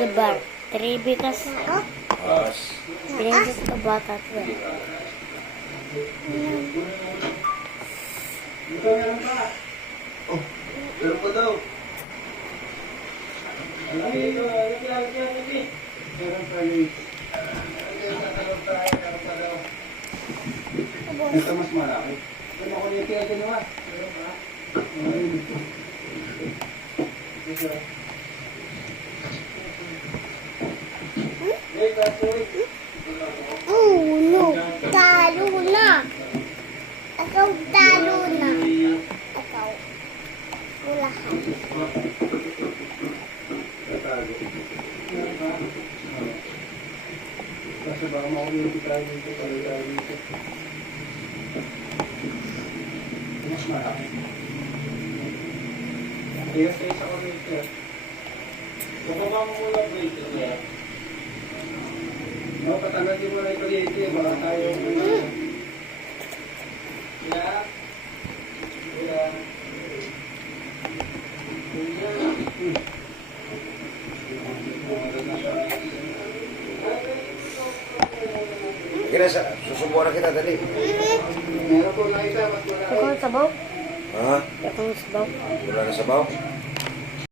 the bar. 3 because princess ka bata to. Oh, meron pa daw. Ito mas malaki. Ito ako nito yung ginawa. Oh no, talo na. Ikaw talo na. Ikaw. Ulahan. Kasi baka makulit tayo dito, tayo dito. Mas malaki. Kaya sa isa ko dito. Baka mo muna po ito niya. No, patanggalin mo na ito dito. Baka tayo. Yeah. Yeah. Kira sa susubukan na kita dali. Meron po nakita, mas malaki. Ikaw sabaw? Ha? Ikaw sabaw? Wala na sabaw?